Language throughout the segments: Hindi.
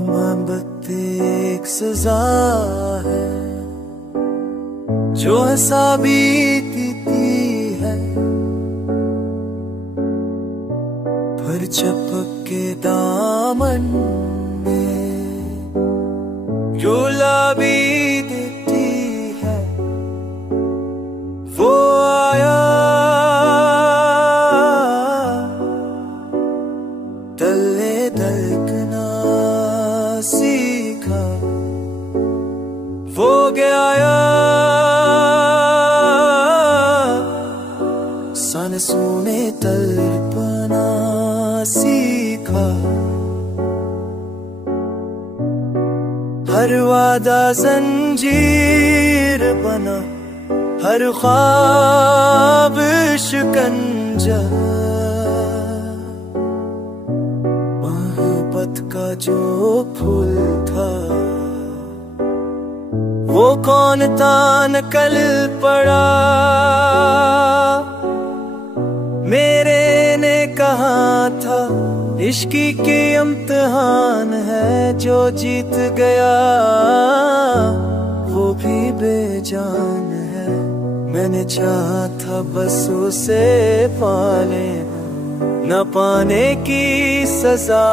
मोहब्बत एक सजा है जो हंसा बीतती है, पर चपक के दामन में रुला भी देती है। वो आया तले धड़कना सीखा, वो गया सांसों में तड़पना सीखा। हर वादा जंजीर बना, हर ख्वाब शिकंजा। मोहब्बत का जो फूल था वो कौन था नकल पड़ा। मेरे ने कहा था इश्की के इम्तिहान है, जो जीत गया वो भी बेजान है। मैंने चाहा था बस उसे पाले, न पाने की सजा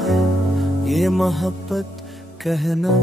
है ये मोहब्बत कहना।